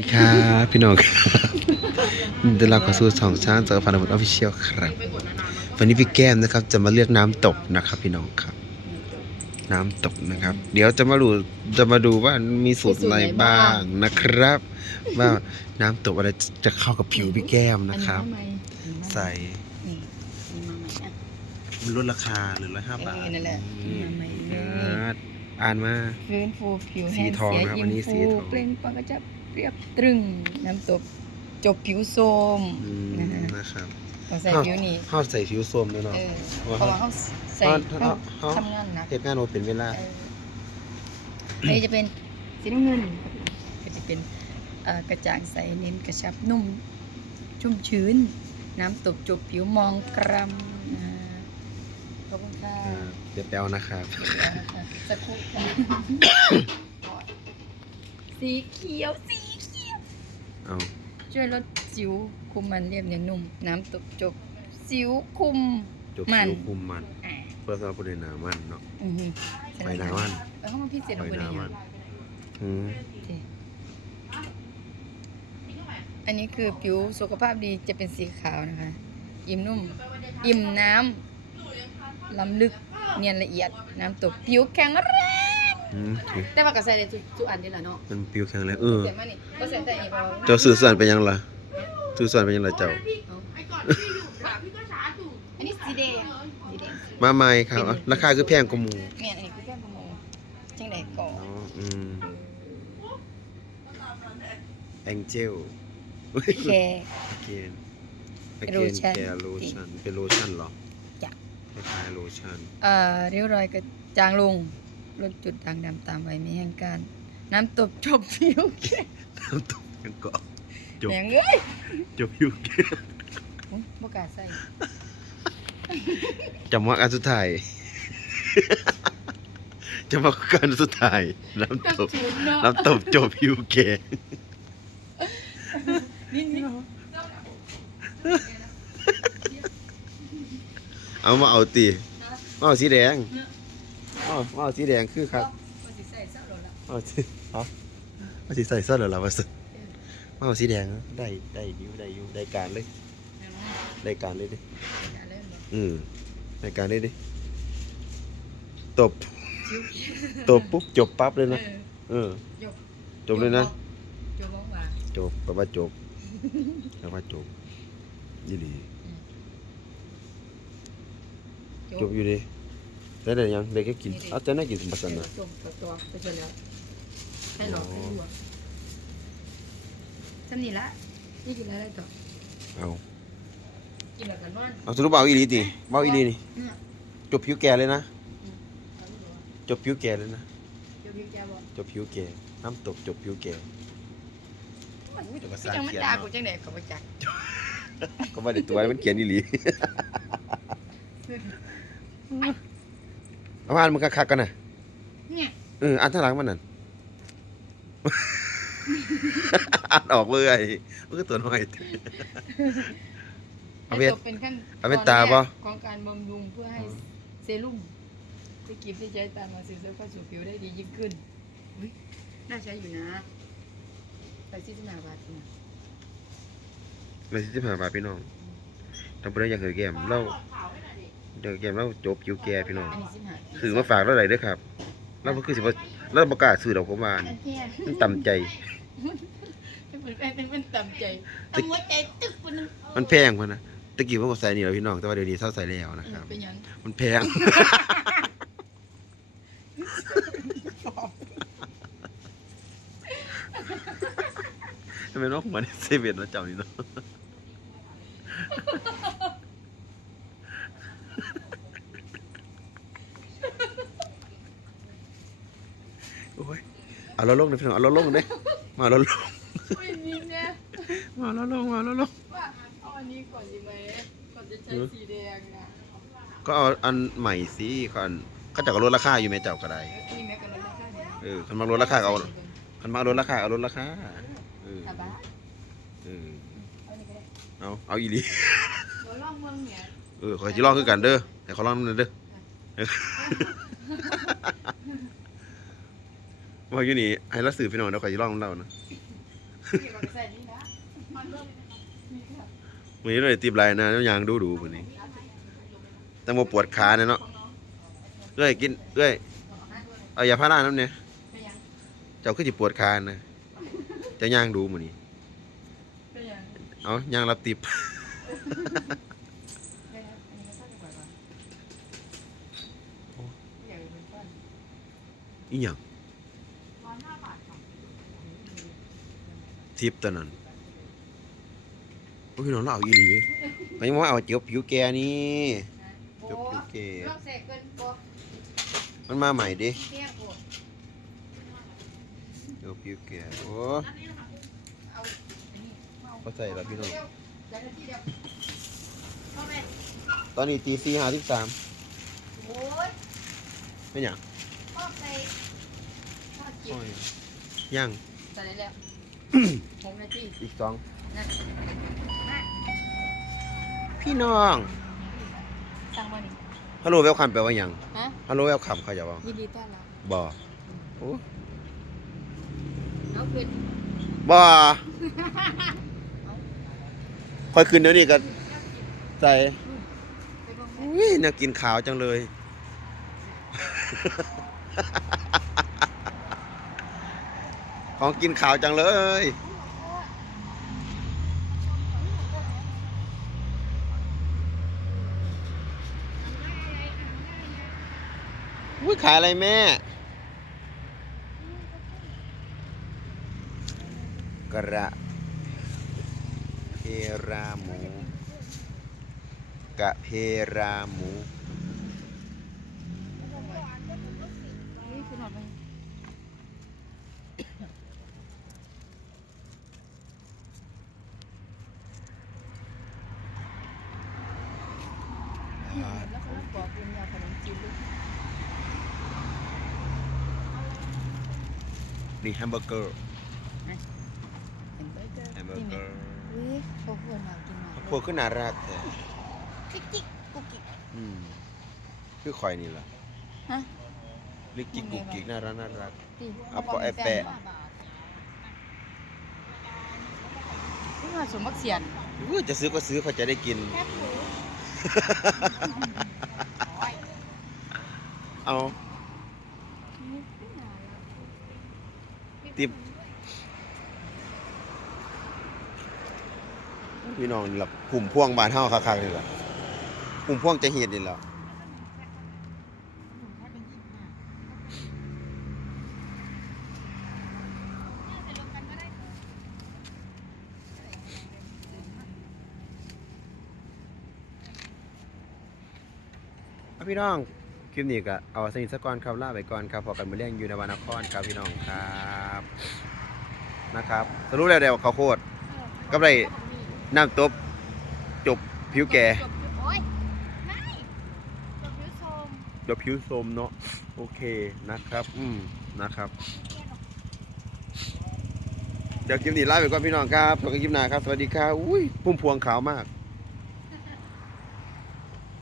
สวัสดีครับพี่น้องครับเดี๋ยวเราเข้าสู่สองช้างจากพันธมิตรออฟฟิเชียลครับ วันนี้พี่แก้มนะครับ จะมาเลือกน้ำตกนะครับ พี่น้องครับ น้ำตกนะครับ เดี๋ยวจะมาดูจะมาดูว่ามีสูตรอะไรบ้างนะครับ ว่าน้ำตกอะไรจะเข้ากับผิวพี่แก้มนะครับอันนี้ใส่นี่นี่มาใหม่อะมันลดราคาเหรือร้อยห้าบาทเออนั่นแหละนี่มาใหม่เลยครับอ่านมาฟื้นฟูผิวสีแห้งทองเสียนะครับอิ่อันมนี้สีฟูทองเปล่งปลังก็จะ เรียบตรึงน้ำตกจบผิวโทรมอืมนะฮะนะครับต้องใส่อ้าวผิวนี่ข้าวใส่ผิวส้มด้วยเนาะ เออว่าเพราะว่าเขาใส่เขาเขาเขาทำงานหนักเหตุงานโอเป็นเวลา เอออันนี้จะเป็นสีน้ำเงินก็จะเป็นเอ่อกระจ่างใสเน้นกระชับนุ่ม ชุ่มชื้น น้ำตกจบผิวมองกรำนะขอบคุณค่ะอ่าเดี๋ยวแปลวนะครับ สักครู่ค่ะ สีเขียวสีเขียว เอาช่วยลดสิวคุมมันเรียบเนียนนุ่ม น้ำตกจบ สิวคุม จบมัน คิวคุมมันอ่าเพื่อสำหรับผู้เดินหนามันเนาะอือหือไปหนามันแล้วเขามาพิเศษไปของคนหนานี้มันอืมอันนี้คือผิวสุขภาพดีจะเป็นสีขาวนะคะ อิ่มนุ่ม อิ่มน้ำล้ำลึก เนียนละเอียด น้ำตกผิวแข็งแรง อืมแต่ว่าก็ใส่ได้ทุกทุกอันนี่แหละเนาะมันปิวแข็งเลยเออ เดี๋ยวมานี่ก็ใส่แต่อีกเอาเจ้าสื่อสารไปยังล่ะสื่อสารไปยังล่ะเจ้า อันนี้สีแดงสีแดงมาใหม่ครับอะราคาคือแพงกว่าหมูเนี่ยอันนี้คือแก้มขโมยจังไดก่ออ๋ออืมแองเจลแค่เกนเกน Lotion แกโลชั่นเป็นโลชั่นเหรอจ้ะ คล้ายๆโลชั่น เอ่อริ้วรอยกระจางลง ลดจุดด่างดำตามวัยไม่แห้งการ น้ำตบจบผิวแค่น้ำตกยังเกาะจบแหงเอ้ยจบผิวแก่อุ๊ยบ่กล้าใส่จำว่าอันสุดท้ายจำว่าการสุดท้ายน้ำตกจุดเนาะน้ำตกจบผิวแก่นี่นี่เอามาเอาตีมาเอาสีแดงเอามาเอาสีแดงคือครับว่าสิใส่ซะโลดละเอาสีเอาเอาสีใส่เสื้อเหรอล่ะวะสิมาเอาสีแดงนะได้ได้อยูได้อยูได้การเลยแม่นได้การเลยดิอย่าเล่นบ่อืมได้การเลยดิตบชิวตบปุ๊บจบปั๊บเลยเอนะอเออจบจบเลยนะจบบ่ว่าจบแปลว่าจบแปลว่าจบยี่หลีจบอยู่ดิ ได้แต่ยังได้แค่กินเอาแต่น่ากินสมบัตินะจบตัวตัวไปเจอแล้วให้หลอกให้ลวงฉันนี่ละนี่กินอะไรต่อเอากินแบบกันนอนเอาสรุปเอาอีหลีติเบาอีหลีนี่เนี่ยจบผิวแก่เลยนะเอาลูกเหรอจบผิวแก่เลยนะเดี๋ยวพี่แกบอกจบผิวแก่น้ำตกจบผิวแก่อุ้ยเดี๋ยวก็พี่สร้างจังมันเขียนด่าเนาะกูจังได๋ก็บ่จักก็ว่าได้ตัวให้มันเขียนอีหลี เอามาอ่านมันคักๆกันนะเนี่ยเอออ่านทางหลังมันนั่นอ่านออกเลยมันก็ตัวน้อยเอาเวทให้ตัวเป็นขั้นเอาเวทตาบ่อนแรกของการบำรุงเพื่อให้เซรุ่มที่กิฟที่ใช้ตามมาซึมซับเข้าสู่ผิวได้ดียิ่งขึ้นอุ๊ยน่าใช้อยู่นะแต่ที่จะมาบาทนะ เลยที่ผ่านมาพี่น้องทำไปได้ยังเคยแก้มเล่า เดี๋ยวแก้มเล่าจบผิวแก่พี่น้องอันนี้สิบห้าซื้อมาฝากเราไหนเด้อครับเราบ่คือสิว่าเราบ่กล้าซื้อดอกผมว่าอันเนี้ยมันต่ำใจเป็นเป็นเป็นต่ำใจทำหัวใจตึกมันมันแพงพุ่นนะตะกี้ผมก็ใส่นี่แหล้วพี่น้องแต่ว่าเดี๋ยวนี้เท่าใส่แล้วนะครับเป็นหยังมันแพงทำไมน้องเหมือนเซเว่นแล้วเจ้านี่เนาะ เอาเราลงเลยพี่น้องเอาเราลงเลยมาเราลงไม่มีเนี่ยมาเราลงมาเราลงว่าเอาอันนี้ก่อนดีไหมก่อนจะใช้สีแดงนะก็เอาอันใหม่สิก่อนก็จะก็ลดราคาอยู่แม่เจ้าก็ได้นี่แม่กันเลยนะคะเนี่ยเออคันมาลดราคาก็เอาคันมาลดราคาเอาลดราคาเออตาบ้าเออเอาอันนี้ก็ได้เอาเอาอีหลีเดี๋ยวลองเมืองเนี่ยเออขอยสิลองคือกันเด้อให้เขาลองนำเด้อเออ ว่าอยู่นี่ให้เราสื่อพี่น้องเดี๋ยวขอยสิลองนำเรานะนี่ก็ใส่นี่นะมันเริ่มนี่ค่ะวันนี้เราได้ติบไรนะน้ำยางดูดูวันนี้แต่มาปวดขาเนี่ยเนาะเอ้ยกินเอ้ยเอายาพาราน้ำเนี่ยไปยังเจ้าคือจิปวดขานะเจะย่างดูมันนี้ไปยังเอาย่างรับติบไปยัง อันนี้ก็ใส่ก่อนก่อนอยากเป็นต้นอีหยังทิปตัวนั้นโอ้ยพี่น้องเราเอาอีหลีไปยังว่าเอาเจียวผิวแกนี่โอ้เจียวผิวแกลองใส่เกินโบมันมาใหม่ดิเที่ยงโบเจียวผิวแกโอ้เอาอันนี้เอาก็ใส่แล้วพี่น้อง เดี๋ยวเดี๋ยวนาทีเดียวเข้าไปตอนนี้ตีสี่ห้าสิบสามโอ้ยเป็นหยังเข้าไปเข้าเก็บโอ้ยย่างใส่ได้แล้ว หกนาทีอีกสองนะมาพี่น้องสั่งมาดิฮัลโหลเวลคัมแปลว่าหยังฮะฮัลโหลเวลคัมเขาจะว่ายินดีต้อนรับบ่โอ้เอาขึ้นบ่ค่อยขึ้นเดี๋ยวนี้ก็ใส่ไปเบิ่งแม่อุ้ยน่ากินขาวจังเลย ของกินขาวจังเลย อุ้ยขายอะไรแม่ กระเพราหมู กระเพราหมู นี่คือหนอดมัน แล้วเขาบอกเป็นยาขนมจีนลูกนี่แฮมเบอร์เกอร์เป็นเบอร์เกอร์แฮมเบอร์เกอร์อุ้ยเขาควรมากินมาพวกขึ้นน่ารักแท้กิ๊กกิ๊กกุ๊กกิ๊กอืมคือข่อยนี่ล่ะฮะลิกจิกกุกกิกน่ารักน่ารักดิเอาปะไอ้แปะนี่มาสมบักเสียนอุ้ยจะซื้อก็ซื้อเขาจะได้กินแค่ผู เอาติบพี่น้องนี่ล่ะกลุ่มพ่วงบานเฮาคักๆนี่ล่ะกลุ่มพ่วงจะเฮ็ดนี่ล่ะ ครับ พี่น้องคลิปนี้ก็เอาสนิทสกอนครับลาไปก่อนครับพอกันมือเลี้ยงอยู่ในวานครครับพี่น้องครับนะครับสรุปแล้วเดี๋ยวเขาวโคตรกับไรน้ำตบจบผิวแก่จบโอ้ยไม่จบผิวชมจบผิวโสมเนาะโอเคนะครับ อืมนะครับ เดี๋ยวคลิปนี้ลาไปก่อนพี่น้องครับพบกันคลิปหน้าครับสวัสดีครับอุ้ยพุ่มพวงขาวมาก